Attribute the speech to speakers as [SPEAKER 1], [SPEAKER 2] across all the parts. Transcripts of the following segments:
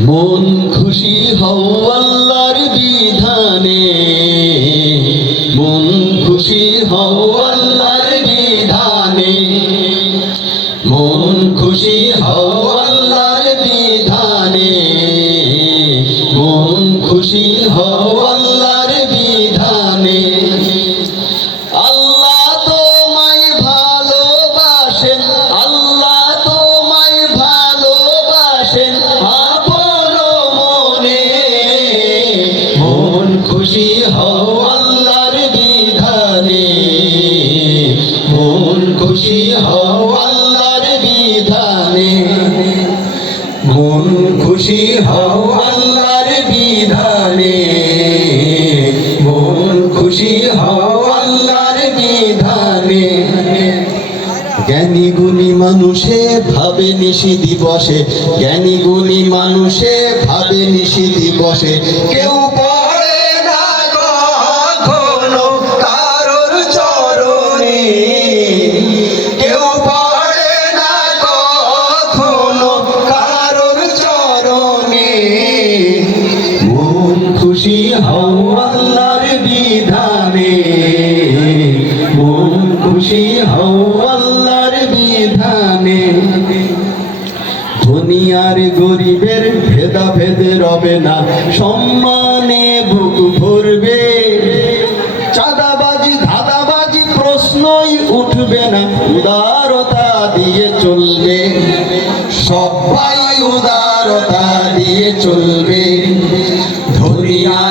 [SPEAKER 1] মন খুশি হও আল্লাহর বিধানে। মন খুশি হও আল্লাহর বিধানে। মন খুশি হও আল্লাহর বিধানে। মন খুশি হও আল্লাহর বিধানে। জ্ঞানী গুণী মানুষে ভাবে নিশি দিবসে। জ্ঞানী গুণী মানুষে ভাবে নিশি দিবসে। কেউ আল্লাহর বিধানে, মন খুশি হও আল্লাহর বিধানে। দুনিয়ার গরিবের ভেদে রবে না, সম্মানে বুক ভরবে। চাঁদাবাজি ধাঁধাবাজি প্রশ্নই উঠবে না, উদারতা দিয়ে চলবে। সবাই উদারতা দিয়ে চলবে।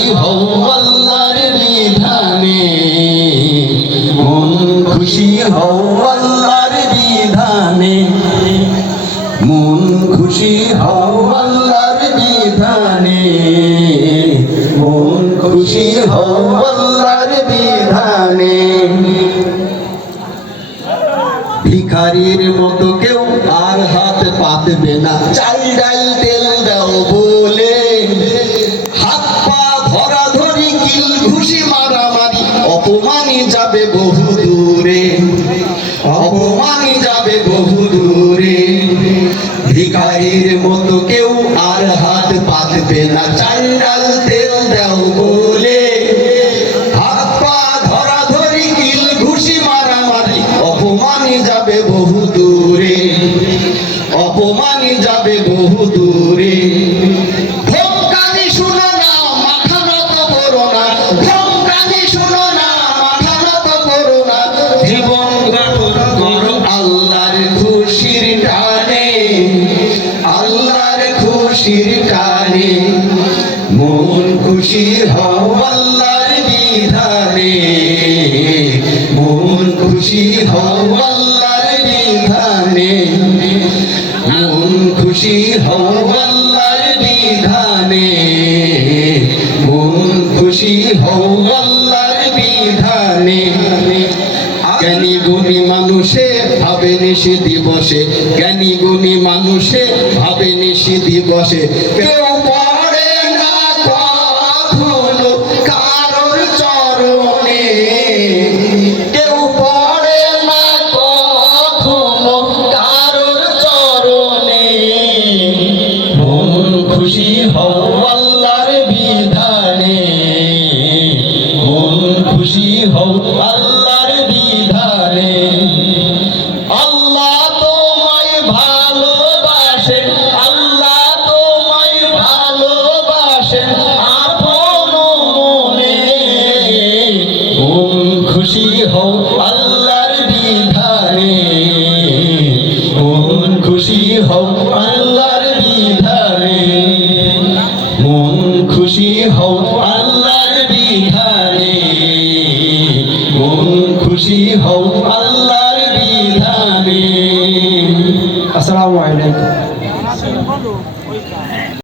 [SPEAKER 1] হও বিধানে। মন খুশি হও আল্লাহর বিধানে। মন খুশি হও আল্লাহর বিধানে। মন খুশি হও আল্লাহর বিধানে। ভিখারির মতো কেউ আর হাত পাতবে না। চাল আল্লাহর বিধানে। মন খুশি হও আল্লাহর বিধানে। জ্ঞানী গুণী মানুষে ভাবে নিশি দিবসে জ্ঞানী গুণী মানুষে ভাবে নিশি দিবসে কেউ খুশি হও আল্লাহর বিধানে। মন খুশি হও আল্লাহর বিধানে। মন খুশি হও আল্লাহর বিধানে।
[SPEAKER 2] আসসালামু আলাইকুম।